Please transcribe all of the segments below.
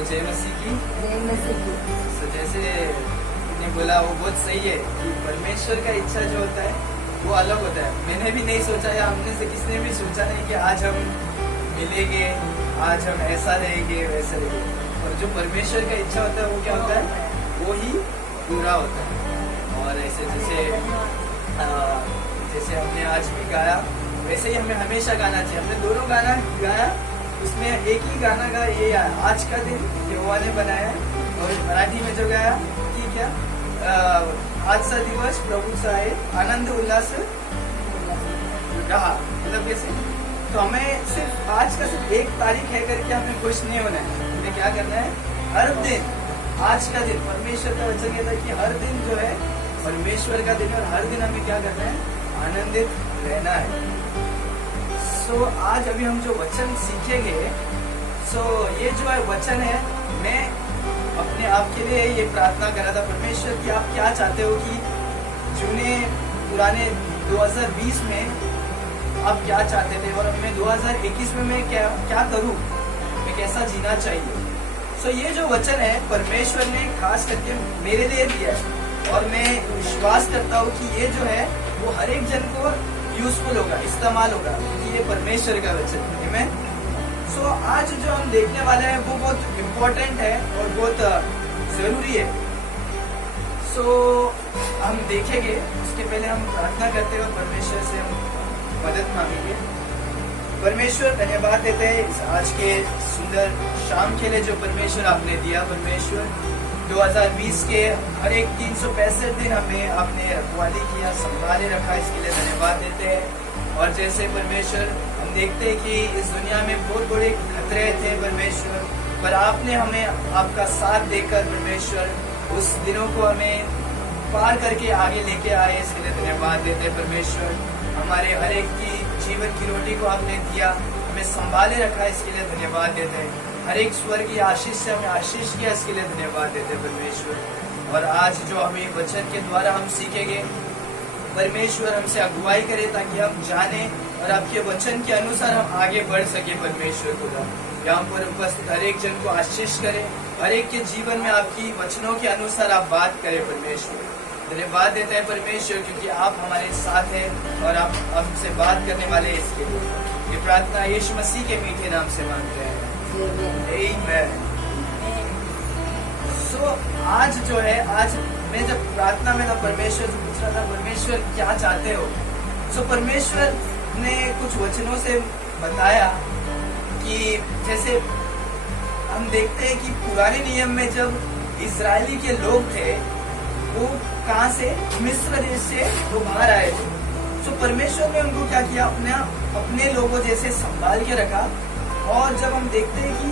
तो जय मसीह की। जय मसीह की। तो जैसे ने बोला वो बहुत सही है कि परमेश्वर का इच्छा जो होता है वो अलग होता है। मैंने भी नहीं सोचा या हमने से किसने भी सोचा नहीं कि आज हम मिलेंगे, आज हम ऐसा रहेंगे वैसा रहेंगे। और जो परमेश्वर का इच्छा होता है वो क्या होता है, वो ही पूरा होता है। और ऐसे जैसे हमने आज भी गाया वैसे ही हमें हमेशा गाना चाहिए। हमने दोनों गाना गाया, उसमें एक ही गाना का ये आज का दिन यहोवा ने बनाया है, और मराठी में जो गाया कि क्या आजचा दिवस प्रभु सा है, आनंद उल्लास रहा। मतलब कैसे, तो हमें सिर्फ आज का सिर्फ एक तारीख है करके हमें खुश नहीं होना है। हमें क्या करना है, हर दिन आज का दिन परमेश्वर का वचन कहता है कि हर दिन जो है परमेश्वर का दिन, और हर दिन हमें क्या करना है, आनंदित रहना है। सो आज अभी हम जो वचन सीखेंगे, सो ये जो है वचन है, मैं अपने आप के लिए ये प्रार्थना कर रहा था परमेश्वर कि आप क्या चाहते हो कि पुराने 2020 में आप क्या चाहते थे, और मैं 2021 में मैं क्या करूं, मैं कैसा जीना चाहिए। सो ये जो वचन है परमेश्वर ने खास करके मेरे लिए दिया है, और मैं विश्वास करता हूँ कि ये जो है वो हर एक जन को यूजफुल होगा, इस्तेमाल होगा, क्योंकि ये परमेश्वर का वचन है। आमीन। सो आज जो हम देखने वाले हैं वो बहुत इम्पोर्टेंट है और बहुत जरूरी है। सो हम देखेंगे, उसके पहले हम प्रार्थना करते हैं और परमेश्वर से हम मदद मांगेंगे। परमेश्वर धन्यवाद देते हैं इस आज के सुंदर शाम के लिए जो परमेश्वर आपने दिया। परमेश्वर 2020 के हर एक 365 दिन हमें आपने रखवाली किया, संभाले रखा, इसके लिए धन्यवाद देते हैं। और जैसे परमेश्वर हम देखते हैं कि इस दुनिया में बहुत बड़े खतरे थे परमेश्वर, पर आपने हमें आपका साथ देकर परमेश्वर उस दिनों को हमें पार करके आगे लेके आए, इसके लिए धन्यवाद देते हैं परमेश्वर। हमारे हर एक की जीवन की रोटी को आपने दिया, हमें संभाले रखा, इसके लिए धन्यवाद देते हैं। हर एक स्वर की आशीष से हमें आशीष किया, इसके लिए धन्यवाद देते हैं परमेश्वर। और आज जो हमें वचन के द्वारा हम सीखेंगे, परमेश्वर हमसे अगुवाई करे ताकि हम जाने और आपके वचन के अनुसार हम आगे बढ़ सके। परमेश्वर खुदा यहाँ पर उपस्थित हर एक जन को आशीष करे, हर एक के जीवन में आपकी वचनों के अनुसार आप बात करें। परमेश्वर धन्यवाद देते हैं परमेश्वर, क्योंकि आप हमारे साथ हैं और आप हमसे बात करने वाले हैं। इसके लिए ये प्रार्थना यीशु मसीह के मीठे नाम से मांगते हैं, आमीन। सो आज जो है, आज मैं जब प्रार्थना में था परमेश्वर से पूछ रहा था परमेश्वर क्या चाहते हो, सो परमेश्वर ने कुछ वचनों से बताया कि जैसे हम देखते हैं कि पुराने नियम में जब इजरायली के लोग थे वो कहाँ से, मिस्र देश से वो बाहर आए थे। सो परमेश्वर ने उनको क्या किया, अपने लोगों जैसे संभाल के रखा। और जब हम देखते हैं कि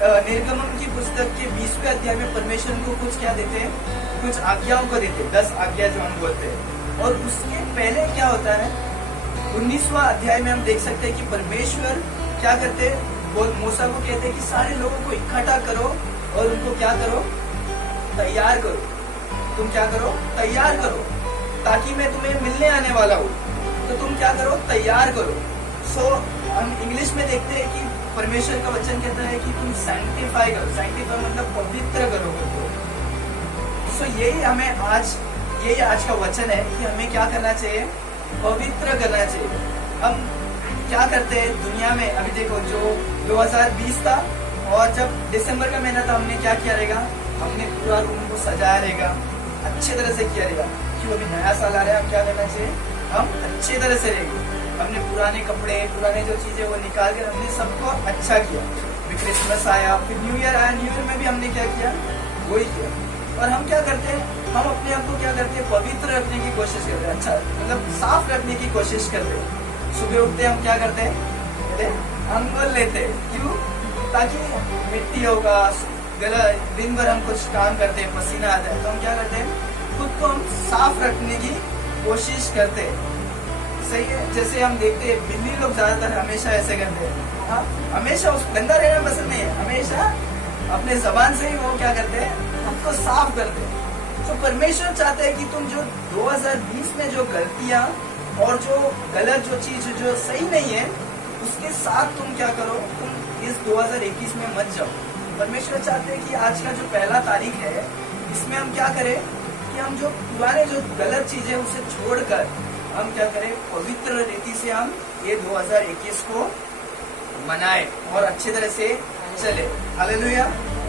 निर्गमन की पुस्तक के 20वें अध्याय में परमेश्वर को कुछ क्या देते हैं, कुछ आज्ञाओं को देते हैं, 10 आज्ञा जो हम बोलते हैं। और उसके पहले क्या होता है, 19वां अध्याय में हम देख सकते हैं कि परमेश्वर क्या करते हैं, वो मूसा को कहते हैं कि सारे लोगों को इकट्ठा करो और उनको क्या करो, तैयार करो। तुम क्या करो, तैयार करो, ताकि मैं तुम्हें मिलने आने वाला हूँ, तो तुम क्या करो, तैयार करो। सो हम इंग्लिश में देखते हैं कि परमेश्वर का वचन कहता है कि तुम सैंक्टिफाई करो। सैंक्टिफाई मतलब पवित्र करो। सो यही आज का वचन है कि हमें क्या करना चाहिए, पवित्र करना चाहिए। हम क्या करते हैं दुनिया में, अभी देखो जो 2020 था और जब दिसंबर का महीना था, हमने क्या किया रहेगा, हमने पूरा रूम को सजाया रहेगा, अच्छे तरह से किया रहेगा। क्यों, अभी नया साल आ रहा है, हम क्या करना चाहिए, हम अच्छे तरह से रहेंगे। हमने पुराने कपड़े, पुराने जो चीजें वो निकाल कर हमने सबको अच्छा किया। फिर क्रिसमस आया, फिर न्यू ईयर आया, न्यू ईयर में भी हमने क्या किया, वही किया। और हम क्या करते हैं, हम अपने आप को क्या करते हैं, पवित्र रखने की कोशिश करते हैं, अच्छा मतलब साफ रखने की कोशिश करते हैं। सुबह उठते हम क्या करते हैं, अंगुल लेते हैं। क्यों, ताकि मिट्टी होगा, गला, दिन भर हम कुछ काम करते हैं, पसीना आता है, तो हम क्या करते हैं, खुद को हम साफ रखने की कोशिश करते हैं। सही है। जैसे हम देखते हैं बिल्ली लोग ज्यादातर हमेशा ऐसे करते हैं, हाँ, हमेशा उस गंदा रहना पसंद नहीं है, हमेशा अपने जबान से ही वो क्या करते हैं, खुद को साफ करते हैं। तो परमेश्वर चाहते हैं कि तुम जो 2020 में जो गलतियां और जो गलत जो चीज जो सही नहीं है उसके साथ तुम क्या करो, तुम इस 2021 में मत जाओ। परमेश्वर चाहते हैं कि आज का जो पहला तारीख है इसमें हम क्या करें कि हम जो पुराने जो गलत चीजें उसे छोड़कर हम क्या करें, पवित्र रीति से हम ये 2021 को मनाए और अच्छी तरह से चले। हालेलुया।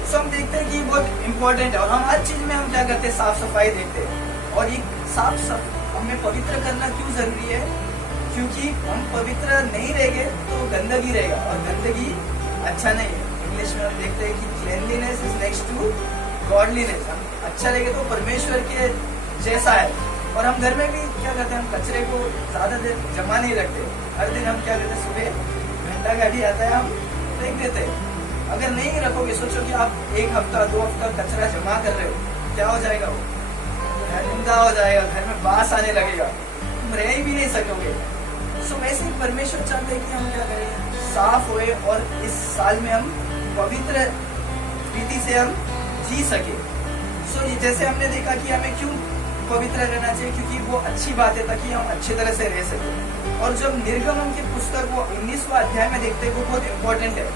सो हम देखते हैं कि बहुत इंपॉर्टेंट है और हम हर चीज में हम क्या करते हैं, साफ सफाई देखते हैं। और ये हमें पवित्र करना क्यों जरूरी है, क्योंकि हम पवित्र नहीं रहेंगे तो गंदगी रहेगा और गंदगी अच्छा नहीं है। इंग्लिश में हम देखते हैं कि cleanliness is next to godliness. हम अच्छा रहेंगे तो परमेश्वर के जैसा है। और हम घर में भी क्या करते हैं, हम कचरे को ज्यादा देर जमा नहीं रखते। हर दिन हम क्या करते हैं, सुबह घंटा गाड़ी आता है हम फेंक देते हैं। अगर नहीं रखोगे, सोचो कि आप 1 हफ्ता 2 हफ्ता कचरा जमा कर रहे हो, क्या हो जाएगा, वो गंदा हो जाएगा, घर में बास आने लगेगा, तुम रह ही भी नहीं सकोगे। सो वैसे ही परमेश्वर चाहते हैं कि हम क्या करें, साफ होए और इस साल में हम पवित्र रीति से हम जी सके। सो जैसे हमने देखा कि हमें क्यों पवित्र रहना चाहिए, क्योंकि वो अच्छी बात है ताकि हम अच्छी तरह से रह सके। और जब निर्गमन की पुस्तक वो 19वां अध्याय में देखते हैं, वो बहुत इंपॉर्टेंट है।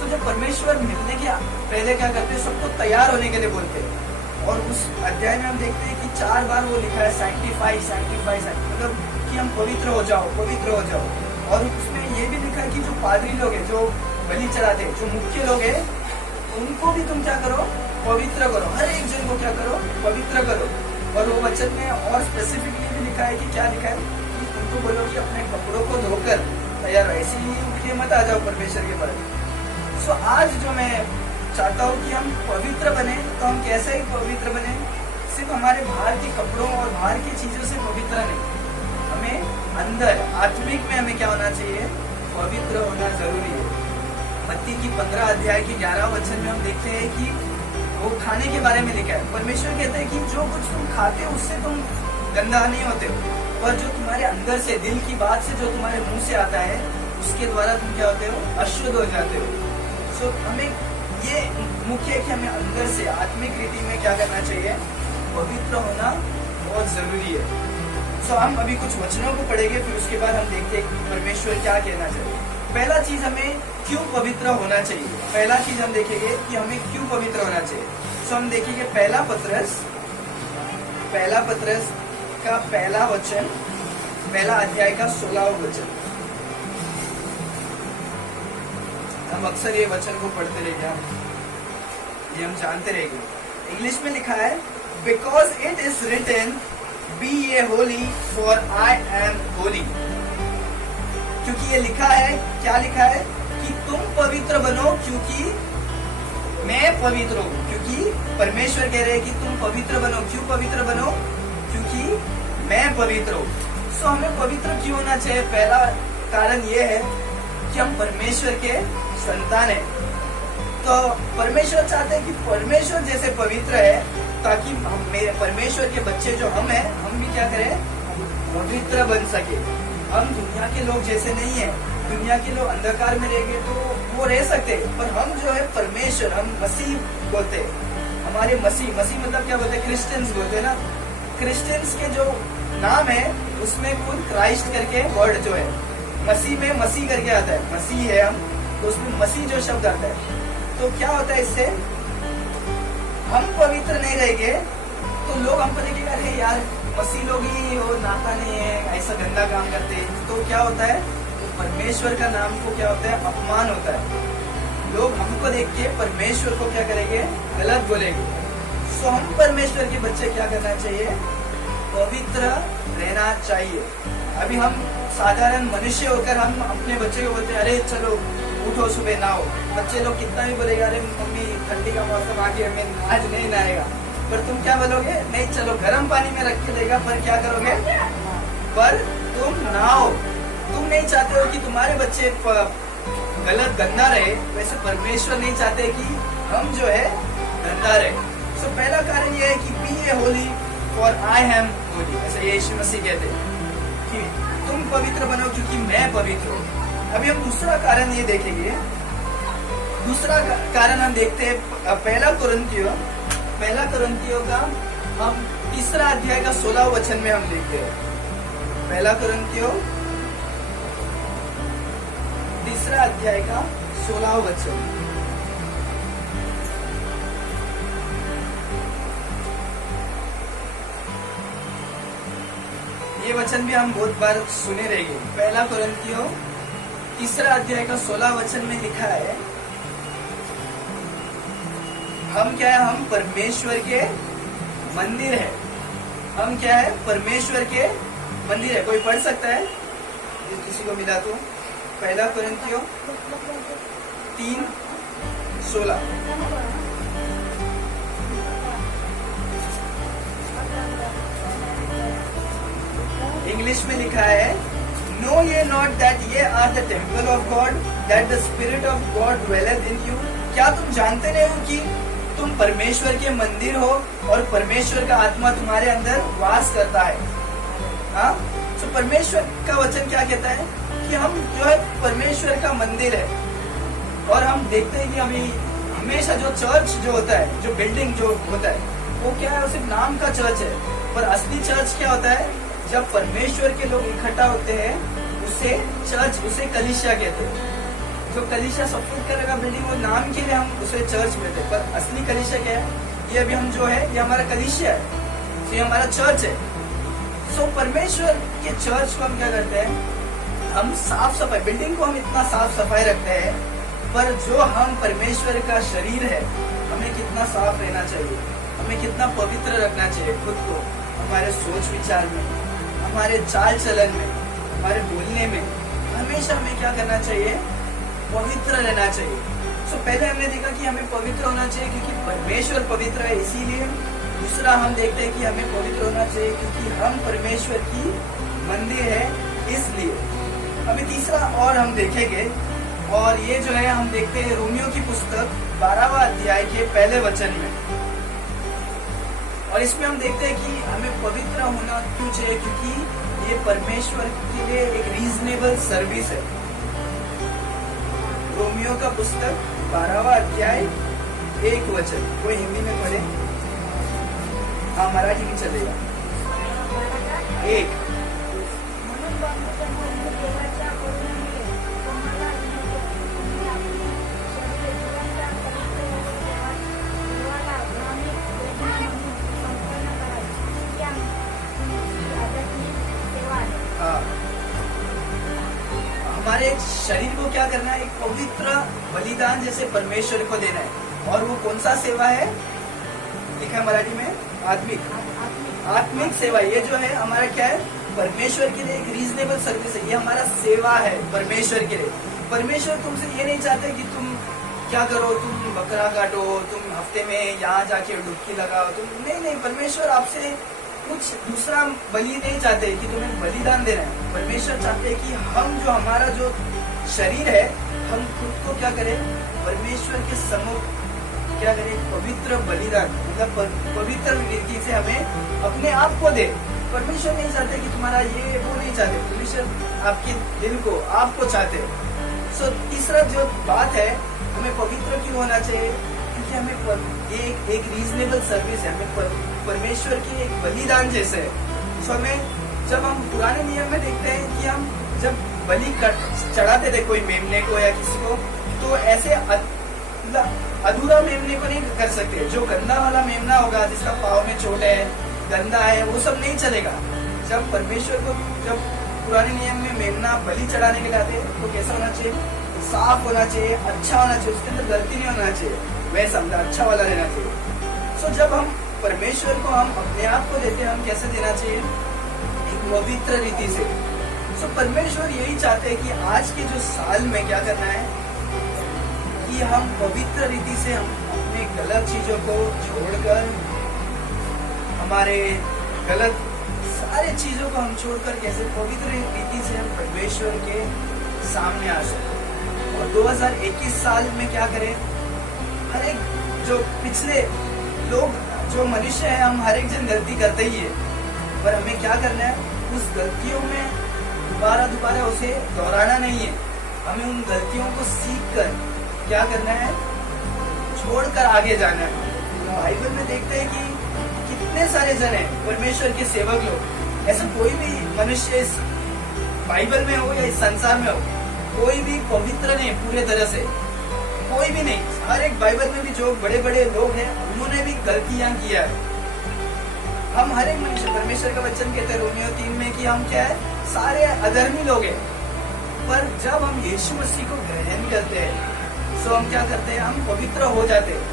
सो जब परमेश्वर मिलने के पहले क्या करते हैं, सबको तैयार होने के लिए बोलते हैं। और उस अध्याय में हम देखते हैं कि 4 बार वो लिखा है सैंक्टिफाई सैंक्टिफाई, मतलब कि हम पवित्र हो जाओ, पवित्र हो जाओ। और उसमें ये भी लिखा है कि जो पादरी लोग हैं, जो बलि चढ़ाते हैं, जो मुख्य लोग हैं, उनको भी तुम क्या करो, पवित्र करो। हर एक जन को क्या करो, पवित्र करो। और वो वचन में और स्पेसिफिकली भी लिखा है कि क्या लिखा है, कि उनको बोलो कि अपने कपड़ों को धोकर तैयार हो, ऐसे ही उठ के मत आ जाओ परमेश्वर के पास। सो आज जो मैं चाहता हूँ कि हम पवित्र बने, तो हम कैसे ही पवित्र बने, सिर्फ हमारे बाहर के कपड़ों और बाहर की चीजों से पवित्र नहीं, हमें अंदर आत्मिक में हमें क्या होना चाहिए, पवित्र होना जरूरी है। मत्ती की 15 अध्याय की 11 वचन में हम देखते हैं कि वो खाने के बारे में लिखा है। परमेश्वर कहते हैं कि जो कुछ तुम खाते हो उससे तुम गंदा नहीं होते हो, पर जो तुम्हारे अंदर से, दिल की बात से, जो तुम्हारे मुंह से आता है, उसके द्वारा तुम क्या होते हो, अशुद्ध हो जाते हो। सो हमें ये मुख्य है कि हमें अंदर से आत्मिक रीति में क्या करना चाहिए, पवित्र होना बहुत जरूरी है। सो हम अभी कुछ वचनों को पढ़ेंगे, फिर उसके बाद हम देखते हैं कि परमेश्वर क्या कहना चाहिए। पहला चीज हमें क्यों पवित्र होना चाहिए, पहला चीज हम देखेंगे कि हमें क्यों पवित्र होना चाहिए। सो हम देखेंगे पहला पत्रस का पहला वचन, पहला अध्याय का 16वां वचन। हम अक्सर ये वचन को पढ़ते रहेंगे, ये हम जानते रहेंगे। इंग्लिश में लिखा है, because it is written be ye holy for I am holy. क्योंकि ये लिखा है, क्या लिखा है, कि तुम पवित्र बनो क्योंकि मैं पवित्र हूं। क्योंकि परमेश्वर कह रहे हैं कि तुम पवित्र बनो। क्यों पवित्र बनो, क्योंकि मैं पवित्र हूं। सो हमें पवित्र क्यों होना चाहिए, पहला कारण ये है कि हम परमेश्वर के संतान हैं। तो परमेश्वर चाहते हैं कि परमेश्वर जैसे पवित्र है, ताकि हम, मेरे परमेश्वर के बच्चे जो हम हैं, हम भी क्या करें, पवित्र बन सके। हम दुनिया के लोग जैसे नहीं है, दुनिया के लोग अंधकार में रहेंगे तो वो रह सकते हैं, पर हम जो है परमेश्वर, हम मसीह बोलते हैं, हमारे मसीह मतलब क्या बोलते हैं, क्रिश्चियंस बोलते हैं ना। क्रिश्चियंस के जो नाम है उसमें खुद क्राइस्ट करके वर्ड जो है, मसीह में मसीह करके आता है, मसीह है हम, तो उसमें मसीह जो शब्द आता है। तो क्या होता है, इससे हम पवित्र नहीं रहेंगे तो लोग हमको देखेगा, अरे यार मसीह लोग ही वो नाता नहीं है, ऐसा गंदा काम करते हैं। तो क्या होता है, परमेश्वर का नाम को क्या होता है, अपमान होता है। लोग हमको देख के परमेश्वर को क्या करेंगे, गलत बोलेंगे। सो हम परमेश्वर के बच्चे क्या करना चाहिए, पवित्र रहना चाहिए। अभी हम साधारण मनुष्य होकर हम अपने बच्चे को बोलते हैं, अरे चलो उठो सुबह नहाओ। बच्चे लोग कितना भी बोलेगा, अरे मम्मी ठंडी का मौसम आ गया, मैं आज नहीं नहाएगा। पर तुम क्या बोलोगे, नहीं चलो गर्म पानी में रख के देगा, पर क्या करोगे, पर तुम नहाओ। तुम नहीं चाहते हो कि तुम्हारे बच्चे गलत गंदा रहे, वैसे परमेश्वर नहीं चाहते कि हम जो है गंदा रहे। सो पहला कारण ये है कि be ye holy for I am holy, ऐसा यीशु मसीह कहते हैं कि तुम पवित्र बनो क्योंकि मैं पवित्र हूँ। अभी हम दूसरा कारण ये देखेंगे। दूसरा कारण हम देखते हैं पहला कुरिन्थियों का हम तीसरा अध्याय का 16वां वचन में हम देखते हैं। पहला कुरिन्थियों तीसरा अध्याय का 16वां वचन। ये वचन भी हम बहुत बार सुने रहेंगे। पहला कुरिन्थियों 3 अध्याय का 16 वचन में लिखा है, हम क्या है, हम परमेश्वर के मंदिर है। हम क्या है, परमेश्वर के मंदिर है। कोई पढ़ सकता है किसी को मिला तो? पहला कुरिन्थियों 3:16। इंग्लिश में लिखा है, know ye not that ye are the temple of God that the spirit of God dwelleth in you। क्या तुम जानते नहीं हो कि तुम परमेश्वर के मंदिर हो और परमेश्वर का आत्मा तुम्हारे अंदर वास करता है। हाँ, तो परमेश्वर का वचन क्या कहता है कि हम जो है परमेश्वर का मंदिर है। और हम देखते हैं कि हमें हमेशा जो चर्च जो होता है, जो बिल्डिंग जो होता है, वो क्या है, सिर्फ नाम का चर्च है। पर असली चर्च क्या होता है, जब परमेश्वर के लोग इकट्ठा होते हैं, उसे चर्च, उसे कलीसिया कहते हैं। जो कलीसिया सफेद कलर का बिल्डिंग, वो नाम के लिए हम उसे चर्च में थे, पर असली कलीसिया क्या है, ये अभी हम जो है, ये हमारा कलीसिया है, ये हमारा चर्च है। सो परमेश्वर के चर्च को हम क्या करते हैं, हम साफ सफाई, बिल्डिंग को हम इतना साफ सफाई रखते हैं, पर जो हम परमेश्वर का शरीर है, हमें कितना साफ रहना चाहिए, हमें कितना पवित्र रखना चाहिए खुद को, हमारे सोच विचार में, हमारे चाल चलन में, हमारे बोलने में, हमेशा हमें क्या करना चाहिए, पवित्र रहना चाहिए। सो पहले हमने देखा कि हमें पवित्र होना चाहिए क्योंकि परमेश्वर पवित्र है, इसीलिए। दूसरा हम देखते हैं कि हमें पवित्र होना चाहिए क्योंकि हम परमेश्वर की मंदिर है, इसलिए। अभी तीसरा और हम देखेंगे, और ये जो है हम देखते हैं रोमियो की पुस्तक 12वां अध्याय के पहले वचन में। और इसमें हम देखते हैं कि हमें पवित्र होना क्यों चाहिए, क्योंकि ये परमेश्वर के लिए एक रीजनेबल सर्विस है। रोमियो का पुस्तक 12वां अध्याय 1 वचन, कोई हिंदी में पढ़े? हाँ, मराठी में चलेगा। 1। हमारे शरीर को क्या करना है, एक पवित्र बलिदान जैसे परमेश्वर को देना है। और वो कौन सा सेवा है, लिखा है मराठी में, आत्मिक सेवा। ये जो है हमारा क्या है, परमेश्वर के लिए एक रीजनेबल सर्विस है, ये हमारा सेवा है परमेश्वर के लिए। परमेश्वर तुमसे ये नहीं चाहते कि तुम क्या करो, तुम बकरा काटो, तुम हफ्ते में यहाँ जाके डुबकी लगाओ, तुम नहीं, परमेश्वर आपसे कुछ दूसरा बलि नहीं चाहते कि तुम्हें बलिदान देना है। परमेश्वर चाहते हैं कि हम जो हमारा जो शरीर है, हम खुद को क्या करें, परमेश्वर के सम्मुख क्या करें, पवित्र बलिदान, मतलब पवित्र रीति से हमें अपने आप को दे। परमेश्वर नहीं चाहते कि तुम्हारा ये वो नहीं चाहते, परमेश्वर आपके दिल को, आपको चाहते। सो तीसरा जो बात है, हमें पवित्र क्यों होना चाहिए, क्योंकि हमें एक रीजनेबल सर्विस है, हमें परमेश्वर की एक बलिदान जैसे है। सो हमें, जब हम पुराने नियम में देखते हैं कि हम जब बलि चढ़ाते थे कोई मेमने को या किसी को, तो ऐसे अधूरा मेमने को नहीं कर सकते। जो गंदा वाला मेमना होगा, जिसका पाँव में चोट है, गंदा है, वो सब नहीं चलेगा। जब परमेश्वर को, जब पुराने नियम में मेमना बलि चढ़ाने के लिए आते हैं, तो कैसा होना चाहिए, साफ होना चाहिए, अच्छा होना चाहिए, उसके अंदर गलती नहीं होना चाहिए, वैसा अच्छा वाला रहना चाहिए। सो जब हम परमेश्वर को हम अपने आप को देते हैं, हम कैसे देना चाहिए, एक पवित्र रीति से। सो परमेश्वर यही चाहते हैं कि आज के जो साल में क्या करना है, कि हम पवित्र रीति से हम अपने गलत चीजों को छोड़कर, हमारे गलत सारे चीजों को हम छोड़कर कैसे पवित्र रीति से हम परमेश्वर के सामने आ सकें। और 2021 साल में क्या करें, हर एक जो पिछले लोग, जो मनुष्य है, हम हर एक जन गलती करते ही है, पर हमें क्या करना है, उस गलतियों में दोबारा उसे दोहराना नहीं है। हमें उन गलतियों को सीख कर क्या करना है, छोड़कर आगे जाना है। बाइबल में देखते हैं कि कितने सारे जन हैं परमेश्वर के सेवक लोग, ऐसा कोई भी मनुष्य इस बाइबल में हो या इस संसार में हो, कोई भी पवित्र नहीं पूरे तरह से, कोई भी नहीं। हर एक बाइबल में भी जो बड़े बड़े लोग हैं, उन्होंने भी गलतियां किया है। हम हर एक मनुष्य, परमेश्वर का वचन कहते हैं रोमियो 3 में कि हम क्या है, सारे अधर्मी लोग हैं। पर जब हम यीशु मसीह को ग्रहण करते हैं तो हम क्या करते हैं, हम पवित्र हो जाते हैं।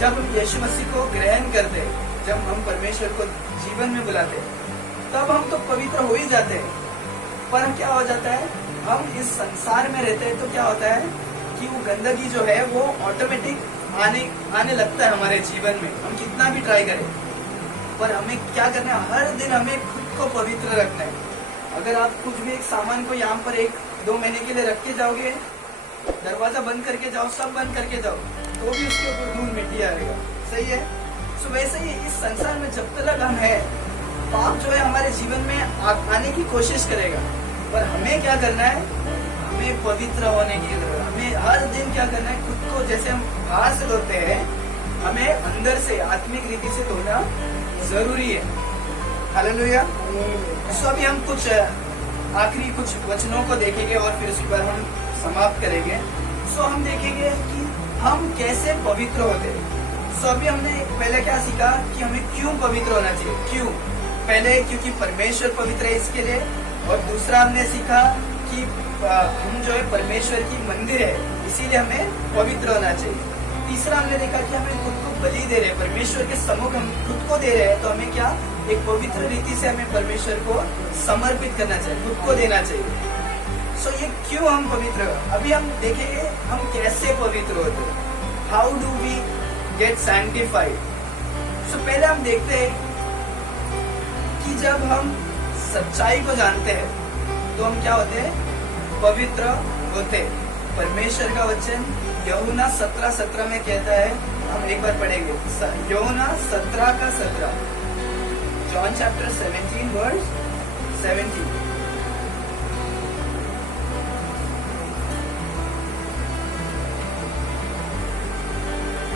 जब हम यीशु मसीह को ग्रहण करते हैं, जब हम परमेश्वर को जीवन में बुलाते हैं, तब हम तो पवित्र हो ही जाते हैं। पर क्या हो जाता है, हम इस संसार में रहते हैं तो क्या होता है कि वो गंदगी जो है वो ऑटोमेटिक आने लगता है हमारे जीवन में, हम कितना भी ट्राई करें। पर हमें क्या करना है, हर दिन हमें खुद को पवित्र रखना है। अगर आप कुछ भी एक सामान को यहाँ पर 1-2 महीने के लिए रख के जाओगे, दरवाजा बंद करके जाओ, सब बंद करके जाओ, तो भी उसके ऊपर धूल मिट्टी आएगा। सही है। सो वैसे ही इस संसार में जब तक हम है, पाप जो है हमारे जीवन में आने की कोशिश करेगा। पर हमें क्या करना है, हमें पवित्र होने की जरूरत। हमें हर दिन क्या करना है, खुद को जैसे हम बाहर से धोते हैं, हमें अंदर से आत्मिक रीति से धोना जरूरी है। हालेलुया। सो अभी हम कुछ आखिरी कुछ वचनों को देखेंगे और फिर उसके बाद हम समाप्त करेंगे। सो हम देखेंगे कि हम कैसे पवित्र होते हैं। सो अभी हमने पहले क्या सीखा कि हमें क्यों पवित्र होना चाहिए। क्यों? पहले क्योंकि परमेश्वर पवित्र है इसके लिए, और दूसरा हमने सीखा कि हम जो है परमेश्वर की मंदिर है, इसीलिए हमें पवित्र होना चाहिए। तीसरा हमने देखा कि हमें खुद को बलि दे रहे हैं, परमेश्वर के सम्मुख हम खुद को दे रहे हैं, तो हमें क्या एक पवित्र रीति से हमें परमेश्वर को समर्पित करना चाहिए, खुद को देना चाहिए। सो ये क्यों हम पवित्र, अभी हम देखेंगे हम कैसे पवित्र होते हैं। How do we get sanctified. So पहले हम देखते हैं कि जब हम सच्चाई को जानते हैं तो हम क्या होते हैं, पवित्र होते हैं। परमेश्वर का वचन यूहन्ना 17:17 में कहता है, हम एक बार पढ़ेंगे, यूहन्ना 17:17, जॉन चैप्टर 17 वर्स 17।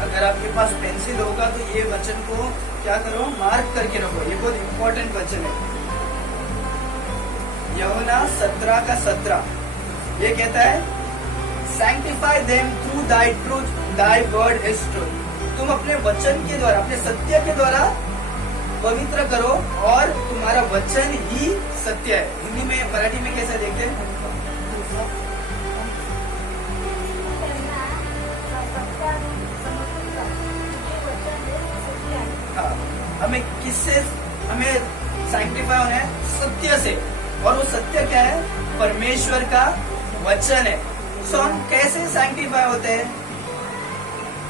अगर आपके पास पेंसिल होगा तो ये वचन को क्या करो, मार्क करके रखो, ये बहुत इंपॉर्टेंट वचन है। यूहन्ना 17:17 ये कहता है, sanctify them through thy truth, thy word is truth. तुम अपने वचन के द्वारा, अपने सत्य के द्वारा पवित्र करो, और तुम्हारा वचन ही सत्य है। हिंदी में, मराठी में कैसे देखते हैं? हाँ, हमें किससे हमें सैंक्टिफाई होना है? सत्य से। और वो सत्य क्या है? परमेश्वर का वचन है। सो हम कैसे सैंक्टिफाई होते हैं?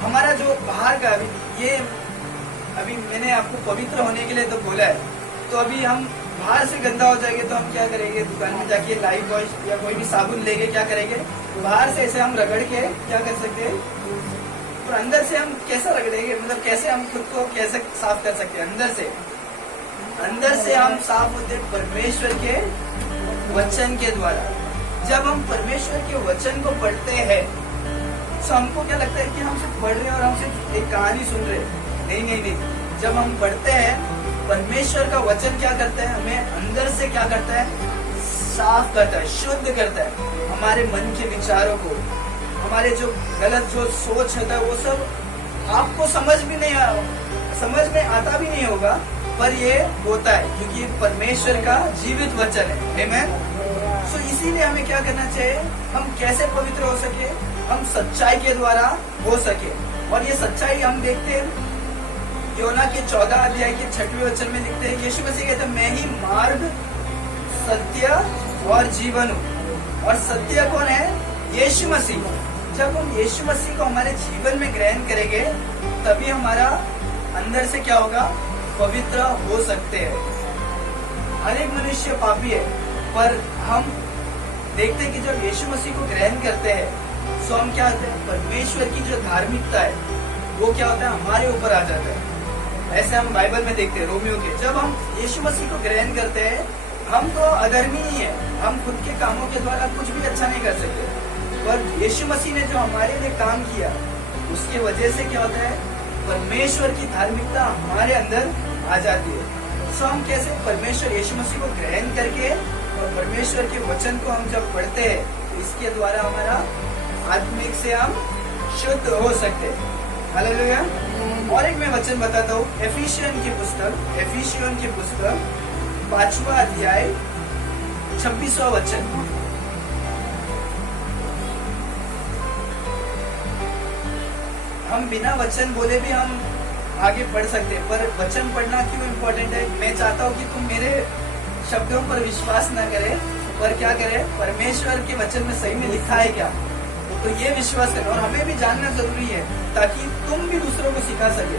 हमारा जो बाहर का, अभी मैंने आपको पवित्र होने के लिए तो बोला है, तो अभी हम बाहर से गंदा हो जाएंगे तो हम क्या करेंगे, दुकान में जाके लाइफ वॉश या कोई भी साबुन लेके क्या करेंगे, बाहर से ऐसे हम रगड़ के क्या कर सकते हैं, और अंदर से हम कैसा रगड़ेंगे, मतलब कैसे हम खुद को कैसे साफ कर सकते हैं अंदर से हम साफ होते हैं परमेश्वर के वचन के द्वारा। जब हम परमेश्वर के वचन को पढ़ते हैं तो हमको क्या लगता है कि हम सिर्फ पढ़ रहे हैं और हम सिर्फ एक कहानी सुन रहे हैं। नहीं। जब हम पढ़ते हैं, परमेश्वर का वचन क्या करता है, हमें अंदर से क्या करता है, साफ करता है, शुद्ध करता है हमारे मन के विचारों को। हमारे जो गलत जो सोच होता है वो सब आपको समझ में आता भी नहीं होगा, पर ये होता है क्योंकि ये परमेश्वर का जीवित वचन है। आमीन। सो इसीलिए हमें क्या करना चाहिए, हम कैसे पवित्र हो सके, हम सच्चाई के द्वारा हो सके। और ये सच्चाई हम देखते हैं यूहन्ना के 14 अध्याय के 6वें वचन में लिखते हैं, यीशु मसीह कहते हैं, मैं ही मार्ग, सत्य और जीवन हूँ। और सत्य कौन है? यीशु मसीह। जब हम यीशु मसीह को हमारे जीवन में ग्रहण करेंगे तभी हमारा अंदर से क्या होगा, पवित्र हो सकते हैं। हर एक मनुष्य पापी है, पर हम देखते हैं कि जब यीशु मसीह को ग्रहण करते हैं तो हम क्या होते हैं, परमेश्वर की जो धार्मिकता है वो क्या होता है, हमारे ऊपर आ जाता है। ऐसे हम बाइबल में देखते हैं रोमियो के, जब हम यीशु मसीह को ग्रहण करते हैं, हम तो अधर्मी ही है, हम खुद के कामों के द्वारा कुछ भी अच्छा नहीं कर सकते, पर यीशु मसीह ने जो हमारे लिए काम किया उसके वजह से क्या होता है, परमेश्वर की धार्मिकता हमारे अंदर आ जाती है। सो हम कैसे परमेश्वर यीशु मसीह को ग्रहण करके और परमेश्वर के वचन को हम जब पढ़ते हैं तो इसके द्वारा हमारा आत्मिक से हम शुद्ध हो सकते हैं। हालेलुया। और एक मैं वचन बताता हूँ, एफिशियन की पुस्तक 5वां अध्याय 26वां वचन। हम बिना वचन बोले भी हम आगे पढ़ सकते हैं, पर वचन पढ़ना क्यों इम्पोर्टेंट है? मैं चाहता हूँ कि तुम मेरे शब्दों पर विश्वास न करे, पर क्या करे, परमेश्वर के वचन में सही में लिखा है क्या, तो ये विश्वास करें। और हमें भी जानना जरूरी है ताकि तुम भी दूसरों को सिखा सके।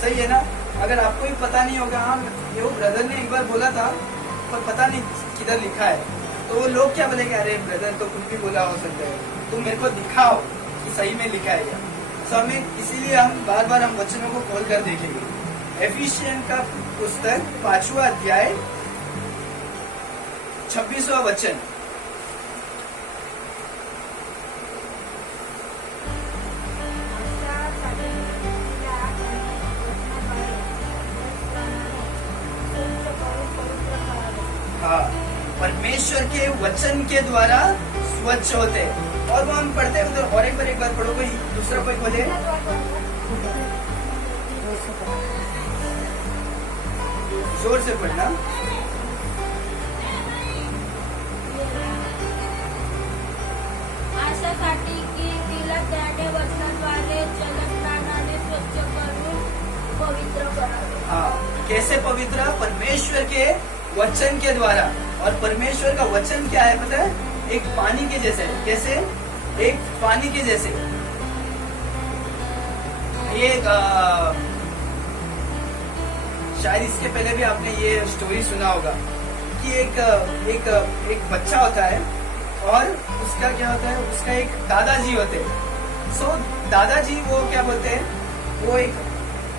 सही है ना? अगर आपको भी पता नहीं होगा, हाँ ये ब्रदर ने एक बार बोला था पर पता नहीं किधर लिखा है, तो वो लोग क्या बोलेंगे, अरे ब्रदर तो कुछ भी बोला हो सकता है, तुम मेरे को दिखाओ कि सही में लिखा है क्या। तो हमें इसीलिए हम बार बार हम वचनों को खोल कर देखेंगे। एफिशियन का पुस्तक 5वां अध्याय 26वां वचन। हाँ, परमेश्वर के वचन के द्वारा स्वच्छ होते हैं। और वो हम पढ़ते हैं उधर, और एक बार पढ़ो, कोई दूसरा कोई बोले, जोर से पढ़ना। आशासाठी की तिला त्याने वचनाद्वारे जलस्नानाने स्वच्छ करून पवित्र करावे। हाँ, कैसे पवित्र? परमेश्वर के वचन के द्वारा। और परमेश्वर का वचन क्या है पता है? एक पानी के जैसे। कैसे? एक पानी के जैसे। ये शायद इसके पहले भी आपने ये स्टोरी सुना होगा कि एक बच्चा होता है और उसका क्या होता है, उसका एक दादाजी होते हैं। सो दादाजी वो क्या बोलते हैं, वो एक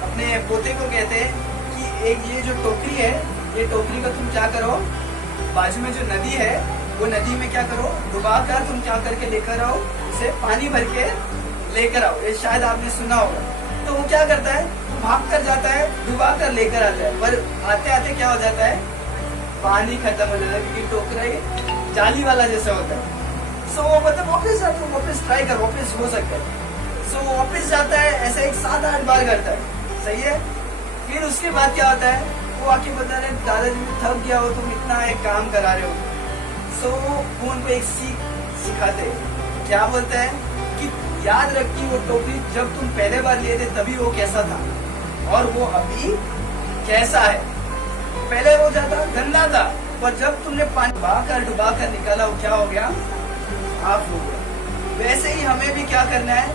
अपने पोते को कहते हैं कि एक ये जो टोकरी है, ये टोकरी को तुम क्या करो, बाजू में जो नदी है वो नदी में क्या करो, डुबा कर तुम क्या करके लेकर आओ, उसे पानी भर के लेकर आओ। ये शायद आपने सुना होगा। तो वो क्या करता है, वो भाग कर जाता है, डुबा कर लेकर आता है, पर आते आते क्या हो जाता है, पानी खत्म हो जाता है, क्योंकि टोकरा ये जाली वाला जैसा होता है। सो वो मतलब वापस जाता है, वापस ट्राई कर, वापस हो सकता है। सो वो वापस जाता है, ऐसा एक 7-8 बार करता है। सही है? फिर उसके बाद क्या होता है, वो आके बता रहे, दादाजी मैं थक गया हो, तुम इतना एक काम करा रहे हो। सो वो उनको एक सीख सिखाते, क्या बोलते हैं कि याद रख कि वो टोकरी जब तुम पहले बार लिए थे तभी वो कैसा था और वो अभी कैसा है। पहले वो ज्यादा गंदा था, पर जब तुमने पानी डुबा कर निकाला, वो क्या हो गया, साफ हो गया। वैसे ही हमें भी क्या करना है,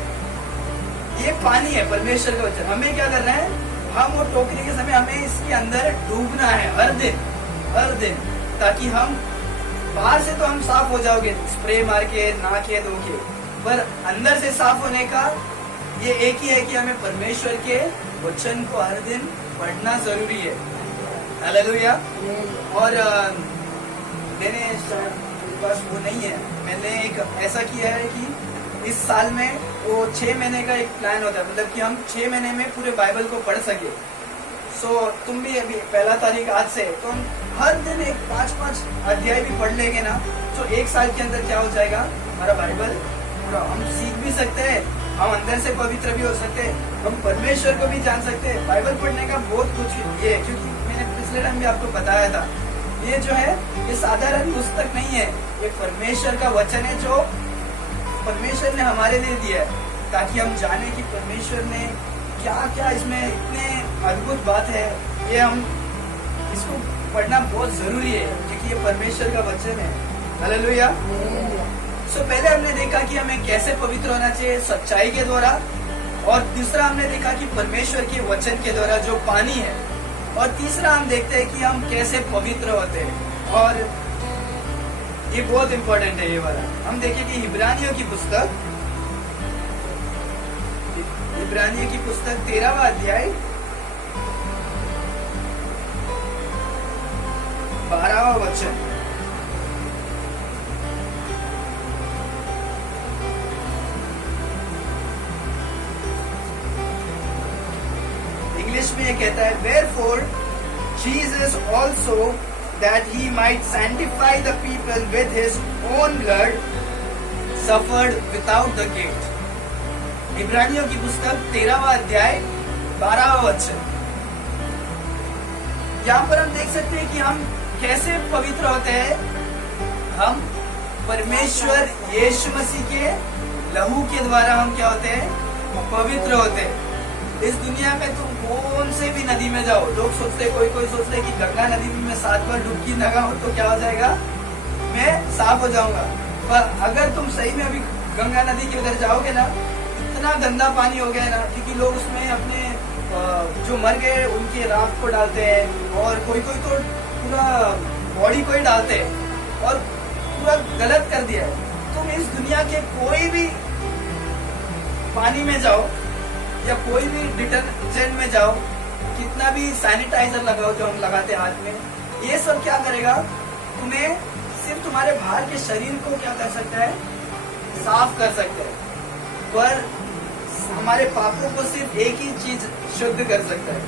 ये पानी है परमेश्वर का वचन, हमें क्या करना है, हम वो टोकरी के समय हमें इसके अंदर डूबना है हर दिन, ताकि हम बाहर से तो हम साफ हो जाओगे स्प्रे मार के, नहा के, धो के, पर अंदर से साफ होने का ये एक ही है कि हमें परमेश्वर के वचन को हर दिन पढ़ना जरूरी है। हालेलुया। और मैंने बस वो नहीं है, मैंने एक ऐसा किया है कि इस साल में वो 6 महीने का एक प्लान होता है, मतलब कि हम 6 महीने में पूरे बाइबल को पढ़ सके। सो तुम भी अभी 1 तारीख आज से, तो हम हर दिन एक 5-5 अध्याय भी पढ़ लेंगे ना, तो 1 साल के अंदर क्या हो जाएगा, हमारा बाइबल पूरा हम सीख भी सकते हैं, हम अंदर से पवित्र भी हो सकते हैं, हम परमेश्वर को भी जान सकते हैं। बाइबल पढ़ने का बहुत कुछ ये है, क्योंकि मैंने पिछले टाइम भी आपको बताया था, ये जो है ये साधारण पुस्तक नहीं है, ये परमेश्वर का वचन है जो परमेश्वर ने हमारे लिए दिया है, ताकि हम जाने कि परमेश्वर ने क्या क्या इसमें इतने अद्भुत बात है। ये हम इसको पढ़ना बहुत जरूरी है, क्योंकि ये परमेश्वर का वचन है। हालेलुया। सो पहले हमने देखा कि हमें कैसे पवित्र होना चाहिए, सच्चाई के द्वारा, और दूसरा हमने देखा कि परमेश्वर के वचन के द्वारा जो पानी है, और तीसरा हम देखते हैं कि हम कैसे पवित्र होते हैं, और ये बहुत इंपॉर्टेंट है ये वाला। हम देखेंगे इब्रानियों की पुस्तक 13वां अध्याय 12वां वचन। इंग्लिश में ये कहता है, Wherefore Jesus also, that he might sanctify the people with his own blood, suffered without the gate। इब्रानियों की पुस्तक 13वां अध्याय 12वां वचन। यहाँ पर हम देख सकते हैं कि हम कैसे पवित्र होते हैं। हम परमेश्वर यीशु मसीह के लहू के द्वारा हम क्या होते हैं, पवित्र होते हैं। इस दुनिया में तुम कौन से भी नदी में जाओ, लोग सोचते हैं, कोई सोचते हैं कि गंगा नदी में मैं 7 बार डुबकी लगाऊं तो क्या हो जाएगा, मैं साफ हो जाऊंगा। पर अगर तुम सही में अभी गंगा नदी के उधर जाओगे ना, इतना गंदा पानी हो गया है ना, क्योंकि लोग उसमें अपने जो मर गए उनके राख को डालते हैं, और कोई तो पूरा बॉडी को ही डालते हैं, और पूरा गलत कर दिया है। तुम इस दुनिया के कोई भी पानी में जाओ या कोई भी डिटर्जेंट में जाओ, कितना भी सैनिटाइजर लगाओ जो हम लगाते हैं हाथ में, ये सब क्या करेगा, तुम्हें सिर्फ तुम्हारे बाहर के शरीर को क्या कर सकता है, साफ कर सकता है, पर हमारे पापों को सिर्फ एक ही चीज शुद्ध कर सकता है,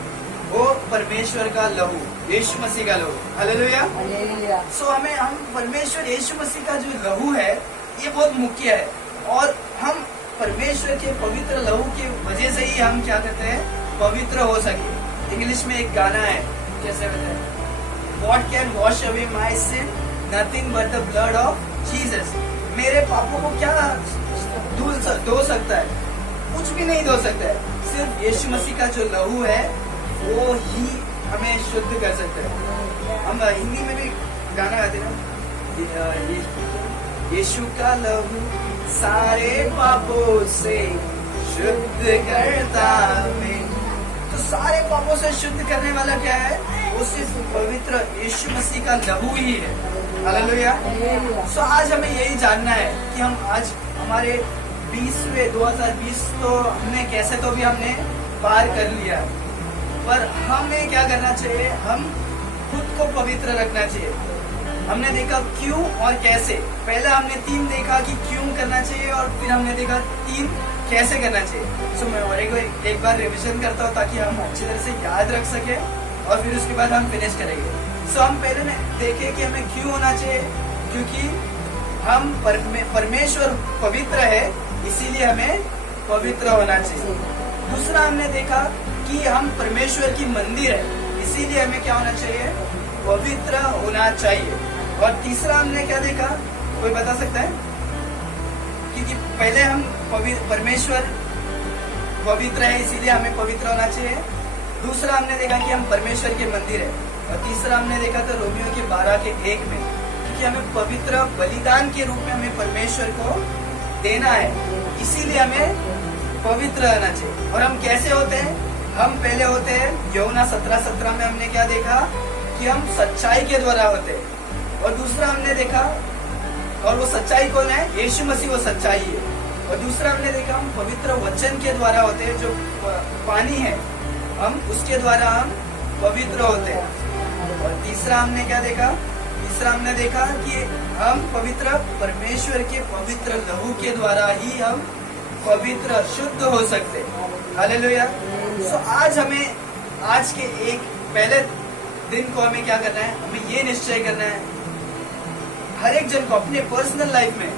वो परमेश्वर का लहू, यीशु मसीह का लहू। हालेलुया। सो हम परमेश्वर यीशु मसीह का जो लहू है ये बहुत मुख्य है, और हम परमेश्वर के पवित्र लहू की वजह से ही हम क्या करते हैं, पवित्र हो सके। इंग्लिश में एक गाना है, कैसे बताए, What can wash away my sin? Nothing but the blood of Jesus. मेरे पापों को क्या धो सकता है, कुछ भी नहीं धो सकता है, सिर्फ यीशु मसीह का जो लहू है वो ही हमें शुद्ध कर सकता है। हम हिंदी में भी गाना गाते ना, यीशु का लहू सारे पापों से शुद्ध करता हमें। तो सारे पापों से शुद्ध करने वाला क्या है, वो सिर्फ पवित्र यीशु मसीह का लहू ही है। हालेलुया। सो आज हमें यही जानना है कि हम आज हमारे 2020 तो हमने कैसे तो भी हमने पार कर लिया, पर हमें क्या करना चाहिए, हम खुद को पवित्र रखना चाहिए। हमने देखा क्यों और कैसे, पहले हमने 3 देखा कि क्यों करना चाहिए, और फिर हमने देखा 3 कैसे करना चाहिए। सो मैं और एक बार रिवीजन करता हूँ ताकि हम अच्छी तरह से याद रख सके, और फिर उसके बाद हम फिनिश करेंगे। सो हम पहले देखे कि हमें क्यों होना चाहिए, क्योंकि हम परमेश्वर पवित्र है, इसीलिए हमें पवित्र होना चाहिए। दूसरा हमने देखा कि हम परमेश्वर की मंदिर है, इसीलिए हमें क्या होना चाहिए, पवित्र होना चाहिए। और तीसरा हमने क्या देखा, कोई बता सकता है, क्योंकि पहले हम परमेश्वर पवित्र है इसीलिए हमें पवित्र होना चाहिए। दूसरा हमने देखा कि हम परमेश्वर के मंदिर है, और तीसरा हमने देखा था रोमियो के 12:1 में, क्योंकि हमें पवित्र बलिदान के रूप में हमें परमेश्वर को देना है, इसीलिए हमें पवित्र रहना चाहिए। और हम कैसे होते हैं, हम पहले होते हैं यूहन्ना 17:17 में हमने क्या देखा कि हम सच्चाई के द्वारा होते हैं, और दूसरा हमने देखा, और वो सच्चाई कौन है, यीशु मसीह वो सच्चाई है। और दूसरा हमने देखा हम पवित्र वचन के द्वारा होते हैं, जो पानी है हम उसके द्वारा हम पवित्र होते हैं। और तीसरा हमने क्या देखा, तीसरा हमने देखा कि हम पवित्र परमेश्वर के पवित्र लहू के द्वारा ही हम पवित्र शुद्ध हो सकते। हालेलुया। सो आज हमें आज के एक पहले दिन को हमें क्या करना है, हमें ये निश्चय करना है, हर एक जन को अपने पर्सनल लाइफ में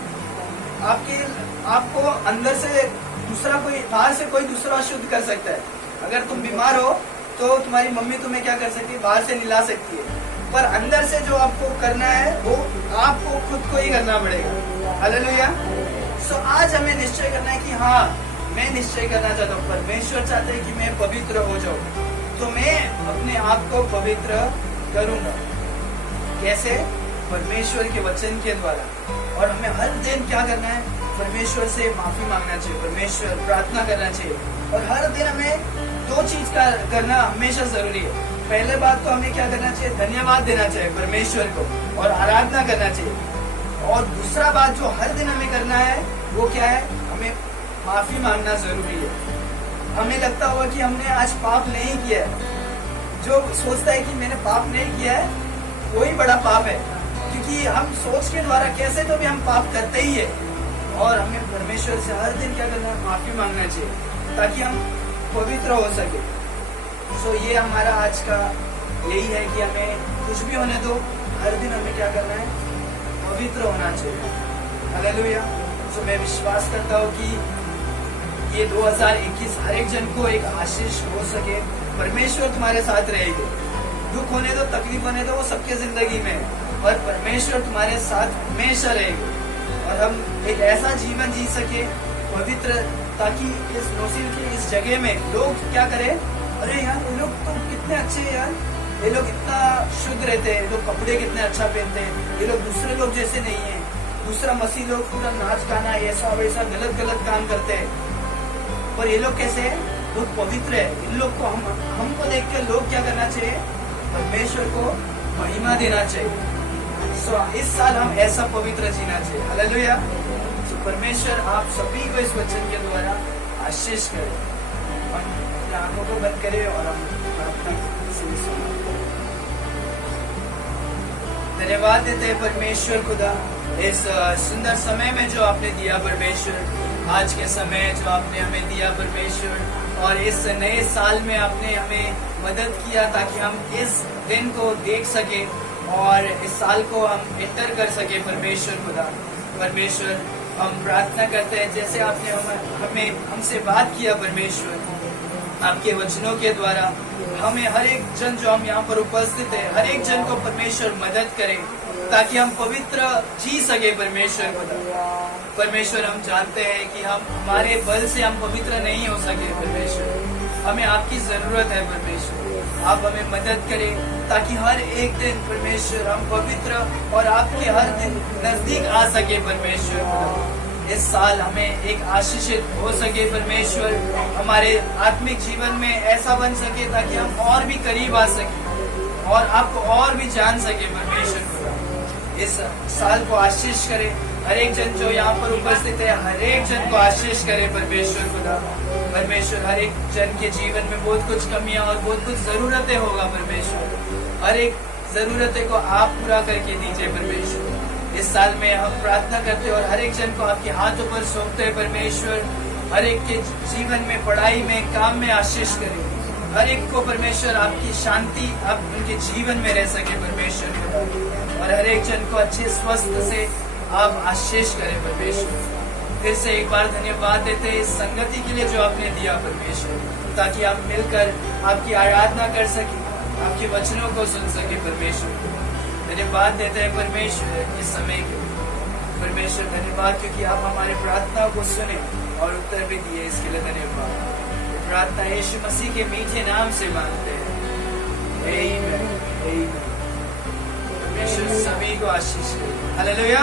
आपको अंदर से दूसरा कोई, बाहर से कोई दूसरा शुद्ध कर सकता है। अगर तुम बीमार हो तो तुम्हारी मम्मी तुम्हें क्या कर सकती है, बाहर से निला सकती है, पर अंदर से जो आपको करना है वो आपको खुद को ही करना पड़ेगा। हालेलुया। सो आज हमें निश्चय करना है कि हाँ, मैं निश्चय करना चाहता हूँ, परमेश्वर चाहते हैं कि मैं पवित्र हो जाऊँ, तो मैं अपने आप को पवित्र करूंगा। कैसे, परमेश्वर के वचन के द्वारा। और हमें हर दिन क्या करना है, परमेश्वर से माफी मांगना चाहिए, परमेश्वर प्रार्थना करना चाहिए। और हर दिन हमें 2 चीज का करना हमेशा जरूरी है। पहले बात तो हमें क्या करना चाहिए, धन्यवाद देना चाहिए परमेश्वर को और आराधना करना चाहिए। और दूसरा बात जो हर दिन हमें करना है वो क्या है, हमें माफी मांगना जरूरी है। हमें लगता होगा कि हमने आज पाप नहीं किया है, जो सोचता है कि मैंने पाप नहीं किया है वही बड़ा पाप है, क्योंकि हम सोच के द्वारा कैसे तो भी हम पाप करते ही है। और हमें परमेश्वर से हर दिन क्या करना है, माफी मांगना चाहिए, ताकि हम पवित्र हो सके। सो ये हमारा आज का यही है कि हमें कुछ भी होने दो, हर दिन हमें क्या करना है, पवित्र होना चाहिए। हालेलुया। सो मैं विश्वास करता हूँ कि ये 2021 हर एक जन को एक आशीष हो सके। परमेश्वर तुम्हारे साथ रहेगी। दुख होने दो, तकलीफ होने दो, वो सबके जिंदगी में है, और परमेश्वर तुम्हारे साथ हमेशा रहेगी। और हम एक ऐसा जीवन जी सके पवित्र, ताकि इस नौसिल की इस जगह में लोग क्या करें, अरे यार ये लोग तो कितने अच्छे हैं यार, ये लोग इतना शुद्ध रहते हैं, ये लोग कपड़े कितने अच्छा पहनते हैं, ये लोग दूसरे लोग जैसे नहीं है। दूसरा मसीह लोग पूरा नाच गाना ऐसा वैसा गलत गलत काम करते हैं, पर ये लोग कैसे है, लोग पवित्र है। इन लोग को हमको देख के लोग क्या करना चाहिए, परमेश्वर को महिमा देना चाहिए। इस साल हम ऐसा पवित्र जीना चाहिए। हालेलुया। परमेश्वर आप सभी को इस वचन के द्वारा आशीष करे। हम अपनी आंखों को बंद करें और हम प्रार्थना से सुनाएं। धन्यवाद देते हैं परमेश्वर खुदा इस सुंदर समय में जो आपने दिया परमेश्वर, आज के समय जो आपने हमें दिया परमेश्वर, और इस नए साल में आपने हमें मदद किया ताकि हम इस दिन को देख सके और इस साल को हम एंटर कर सके परमेश्वर खुदा। परमेश्वर हम प्रार्थना करते हैं जैसे आपने हमें हमसे बात किया परमेश्वर, आपके वचनों के द्वारा हमें हर एक जन जो हम यहाँ पर उपस्थित है, हर एक जन को परमेश्वर मदद करे ताकि हम पवित्र जी सके परमेश्वर खुदा। परमेश्वर हम जानते हैं कि हम हमारे बल से हम पवित्र नहीं हो सके परमेश्वर, हमें आपकी जरूरत है परमेश्वर। आप हमें मदद करें ताकि हर एक दिन परमेश्वर हम पवित्र और आपके हर दिन नजदीक आ सके परमेश्वर। इस साल हमें एक आशीषित हो सके परमेश्वर, हमारे आत्मिक जीवन में ऐसा बन सके ताकि हम और भी करीब आ सके और आपको और भी जान सके परमेश्वर। इस साल को आशीष करे, हर एक जन जो यहाँ पर उपस्थित है हर एक जन को आशीष करे परमेश्वर खुदा। परमेश्वर हर एक जन के जीवन में बहुत कुछ कमियां और बहुत कुछ जरूरतें होगा परमेश्वर, हर एक जरूरतें को आप पूरा करके दीजिए परमेश्वर। इस साल में हम प्रार्थना करते हैं और हर एक जन को आपके हाथों पर सौंपते हैं परमेश्वर। हर एक के जीवन में, पढ़ाई में, काम में आशीष करें, हर एक को परमेश्वर आपकी शांति आप उनके जीवन में रह सके परमेश्वर खुदा, और हर एक जन को अच्छे स्वस्थ से आप आशीष करें परमेश्वर। फिर से एक बार धन्यवाद देते हैं इस संगति के लिए जो आपने दिया परमेश्वर, ताकि आप मिलकर आपकी आराधना कर सके, आपके वचनों को सुन सके परमेश्वर। धन्यवाद देते हैं परमेश्वर इस समय के परमेश्वर। धन्यवाद क्योंकि आप हमारे प्रार्थना को सुने और उत्तर भी दिए, इसके लिए धन्यवाद। प्रार्थना यीशु मसीह के मीठे नाम से मांगते हैं, आमीन, आमीन। परमेश्वर सभी को आशीष दे। हालेलुया।